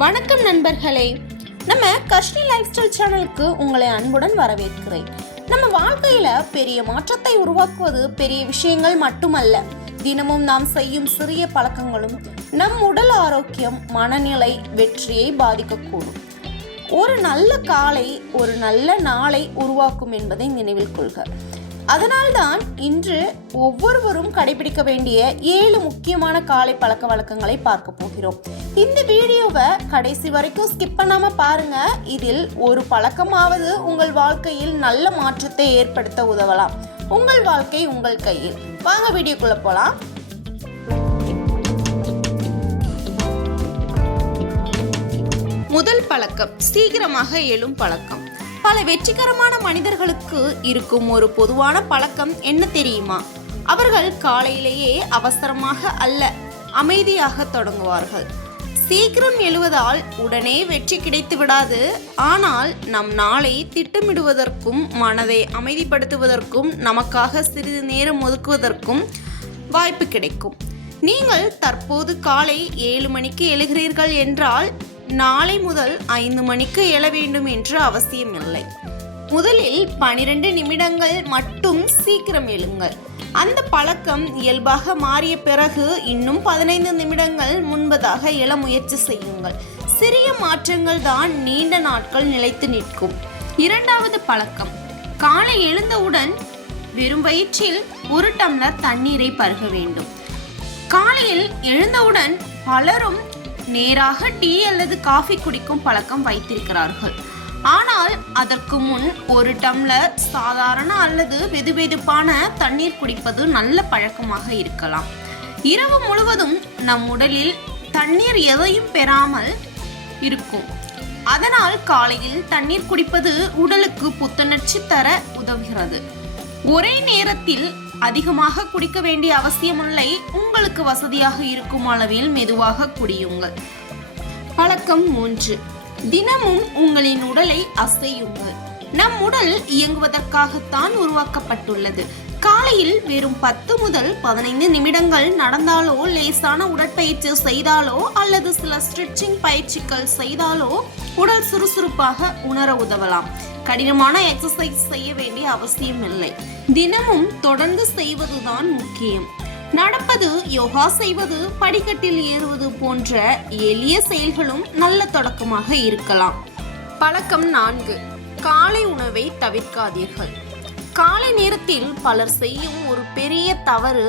வணக்கம் நண்பர்களே, நம்ம கஷ்னி லைஃப் ஸ்டைல் சேனலுக்கு உங்களை அன்புடன் வரவேற்கிறேன். நம்ம வாழ்க்கையில பெரிய மாற்றத்தை உருவாக்குவது பெரிய விஷயங்கள் மட்டுமல்ல, தினமும் நாம் செய்யும் சிறிய பழக்கங்களும் நம் உடல் ஆரோக்கியம், மனநிலை, வெற்றியை பாதிக்கக்கூடும். ஒரு நல்ல காலை ஒரு நல்ல நாளை உருவாக்கும் என்பதை நினைவில் கொள்க. அதனால்தான் இன்று ஒவ்வொருவரும் கடைபிடிக்க வேண்டிய 7 முக்கியமான காலை பழக்க வழக்கங்களை பார்க்க போகிறோம். இந்த வீடியோவை கடைசி வரைக்கும் ஸ்கிப் பண்ணாம பாருங்க. இதில் ஒரு பழக்கமாவது உங்கள் வாழ்க்கையில் நல்ல மாற்றத்தை ஏற்படுத்த உதவலாம். உங்கள் வாழ்க்கை உங்கள் கையில். வாங்க வீடியோக்குள்ள போலாம். முதல் பழக்கம், சீக்கிரமாக எழும் பழக்கம். பல வெற்றிகரமான மனிதர்களுக்கு இருக்கும் ஒரு பொதுவான பழக்கம் என்ன தெரியுமா? அவர்கள் காலையிலேயே அவசரமாக அல்ல, அமைதியாக தொடங்குவார்கள். சீக்கிரம் எழுவதால் உடனே வெற்றி கிடைத்து விடாது. ஆனால் நம் நாளை திட்டமிடுவதற்கும் மனதை அமைதிப்படுத்துவதற்கும் நமக்காக சிறிது நேரம் ஒதுக்குவதற்கும் வாய்ப்பு கிடைக்கும். நீங்கள் தற்போது காலை 7 மணிக்கு எழுகிறீர்கள் என்றால் நாளை முதல் 5 மணிக்கு எழ வேண்டும் என்று அவசியமில்லை. முதலில் 12 நிமிடங்கள் மட்டும் சீக்கிரம் எழுங்கள். அந்த பழக்கம் இயல்பாக மாறிய பிறகு இன்னும் 15 நிமிடங்கள் முன்பதாக எழ முயற்சி செய்யுங்கள். சிறிய மாற்றங்கள் தான் நீண்ட நாட்கள் நிலைத்து நிற்கும். இரண்டாவது பழக்கம், காலை எழுந்தவுடன் வெறும் வயிற்றில் 1 டம்ளர் தண்ணீரை பருக வேண்டும். காலையில் எழுந்தவுடன் பலரும் நேராக டீ அல்லது காஃபி குடிக்கும் பழக்கம் வைத்திருக்கிறார்கள். ஆனால் அதற்கு முன் 1 டம்ளர் சாதாரண அல்லது வெதுவெதுப்பான தண்ணீர் குடிப்பது நல்ல பழக்கமாக இருக்கலாம். இரவு முழுவதும் நம் உடலில் தண்ணீர் எதையும் பெறாமல் இருக்கும். அதனால் காலையில் தண்ணீர் குடிப்பது உடலுக்கு புத்துணர்ச்சி தர உதவுகிறது. ஒரே நேரத்தில் அதிகமாக குடிக்க வேண்டிய அவசியமில்லை. உங்களுக்கு வசதியாக இருக்கும் அளவில் மெதுவாக குடியுங்கள். பழக்கம் 3, தினமும் உங்களின் உடலை அசையுங்கள். நம் உடல் இயங்குவதற்காகத்தான் உருவாக்கப்பட்டுள்ளது. காலையில் வெறும் 10 முதல் 15 நிமிடங்கள் நடந்தாலோ, லேசான உடற்பயிற்சி செய்தாலோ அல்லது சில ஸ்ட்ரெச்சிங் பயிற்சிகள் செய்தாலோ உடல் சுறுசுறுப்பாக உணர உதவலாம். கடினமான எக்ஸசைஸ் செய்ய வேண்டிய அவசியம் இல்லை. தினமும் தொடர்ந்து செய்வதுதான் முக்கியம். நடப்பது, யோகா செய்வது, படிக்கட்டில் ஏறுவது போன்ற எளிய செயல்களும் நல்ல தொடக்கமாக இருக்கலாம். பழக்கம் 4, காலை உணவை தவிர்க்காதீர்கள். காலை நேரத்தில் பலர் செய்யும் ஒரு பெரிய தவறு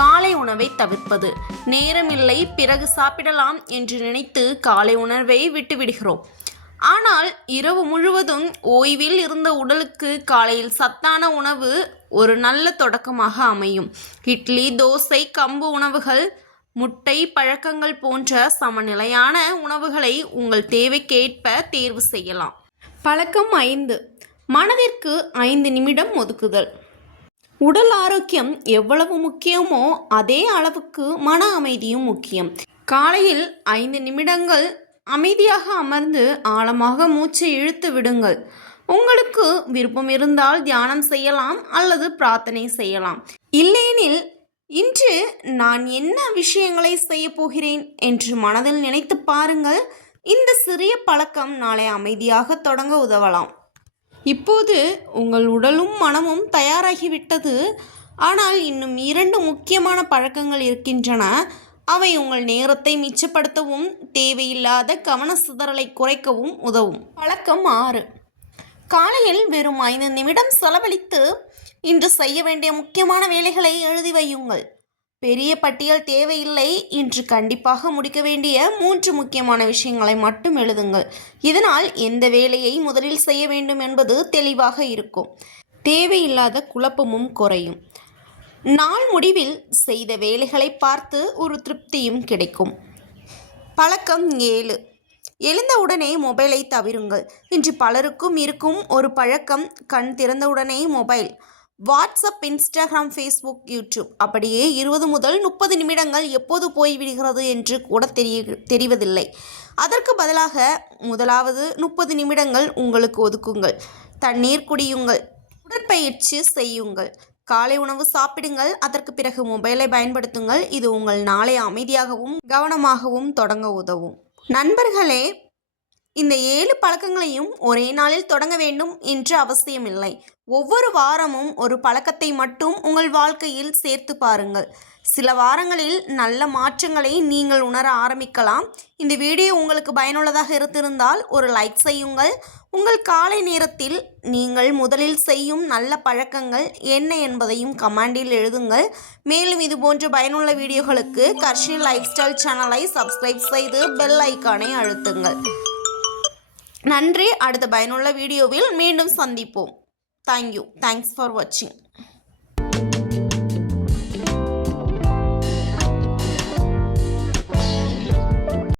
காலை உணவை தவிர்ப்பது. நேரமில்லை, பிறகு சாப்பிடலாம் என்று நினைத்து காலை உணவை விட்டுவிடுகிறோம். ஆனால் இரவு முழுவதும் ஓய்வில் இருந்த உடலுக்கு காலையில் சத்தான உணவு ஒரு நல்ல தொடக்கமாக அமையும். இட்லி, தோசை, கம்பு உணவுகள், முட்டை, பழக்கங்கள் போன்ற சமநிலையான உணவுகளை உங்கள் தேவைக்கேற்ப தேர்வு செய்யலாம். பழக்கம் 5, மனதிற்கு 5 நிமிடம் ஒதுக்குதல். உடல் ஆரோக்கியம் எவ்வளவு முக்கியமோ அதே அளவுக்கு மன அமைதியும் முக்கியம். காலையில் 5 நிமிடங்கள் அமைதியாக அமர்ந்து ஆழமாக மூச்சை இழுத்து விடுங்கள். உங்களுக்கு விருப்பம் இருந்தால் தியானம் செய்யலாம் அல்லது பிரார்த்தனை செய்யலாம். இல்லையெனில் இன்று நான் என்ன விஷயங்களை செய்ய போகிறேன் என்று மனதில் நினைத்து பாருங்கள். இந்த சிறிய பழக்கம் நாளை அமைதியாக தொடங்க உதவலாம். இப்போது உங்கள் உடலும் மனமும் தயாராகிவிட்டது. ஆனால் இன்னும் 2 முக்கியமான பழக்கங்கள் இருக்கின்றன. அவை உங்கள் நேரத்தை மிச்சப்படுத்தவும் தேவையில்லாத கவன சிதறலை குறைக்கவும் உதவும். பழக்கம் 6, காலையில் வெறும் 5 நிமிடம் செலவழித்து இன்று செய்ய வேண்டிய முக்கியமான வேலைகளை எழுதி வையுங்கள். பெரிய பட்டியல் தேவையில்லை. இன்று கண்டிப்பாக முடிக்க வேண்டிய 3 முக்கியமான விஷயங்களை மட்டும் எழுதுங்கள். இதனால் எந்த வேலையை முதலில் செய்ய வேண்டும் என்பது தெளிவாக இருக்கும். தேவையில்லாத குழப்பமும் குறையும். நாள் முடிவில் செய்த வேலைகளை பார்த்து ஒரு திருப்தியும் கிடைக்கும். பழக்கம் 7, எழுந்தவுடனே மொபைலை தவிருங்கள். இன்று பலருக்கும் இருக்கும் ஒரு பழக்கம், கண் திறந்தவுடனே mobile. WhatsApp, Instagram, Facebook, YouTube, அப்படியே 20 முதல் 30 நிமிடங்கள் எப்போது போய்விடுகிறது என்று கூட தெரிவதில்லை. அதற்கு பதிலாக முதலாவது 30 நிமிடங்கள் உங்களுக்கு ஒதுக்குங்கள். தண்ணீர் குடியுங்கள், உடற்பயிற்சி செய்யுங்கள், காலை உணவு சாப்பிடுங்கள். அதற்கு பிறகு மொபைலை பயன்படுத்துங்கள். இது உங்கள் நாளை அமைதியாகவும் கவனமாகவும் தொடங்க உதவும். நண்பர்களே, இந்த 7 பழக்கங்களையும் ஒரே நாளில் தொடங்க வேண்டும் என்று அவசியமில்லை. ஒவ்வொரு வாரமும் ஒரு பழக்கத்தை மட்டும் உங்கள் வாழ்க்கையில் சேர்த்து பாருங்கள். சில வாரங்களில் நல்ல மாற்றங்களை நீங்கள் உணர ஆரம்பிக்கலாம். இந்த வீடியோ உங்களுக்கு பயனுள்ளதாக இருந்திருந்தால் ஒரு லைக் செய்யுங்கள். உங்கள் காலை நேரத்தில் நீங்கள் முதலில் செய்யும் நல்ல பழக்கங்கள் என்ன என்பதையும் கமெண்டில் எழுதுங்கள். மேலும் இதுபோன்ற பயனுள்ள வீடியோகளுக்கு கர்ஷினி லைஃப் ஸ்டைல் சேனலை சப்ஸ்கிரைப் செய்து பெல் ஐக்கானை அழுத்துங்கள். நன்றி. அடுத்த பயனுள்ள வீடியோவில் மீண்டும் சந்திப்போம். தேங்க்யூ. தேங்க்ஸ் ஃபார் வாட்சிங்.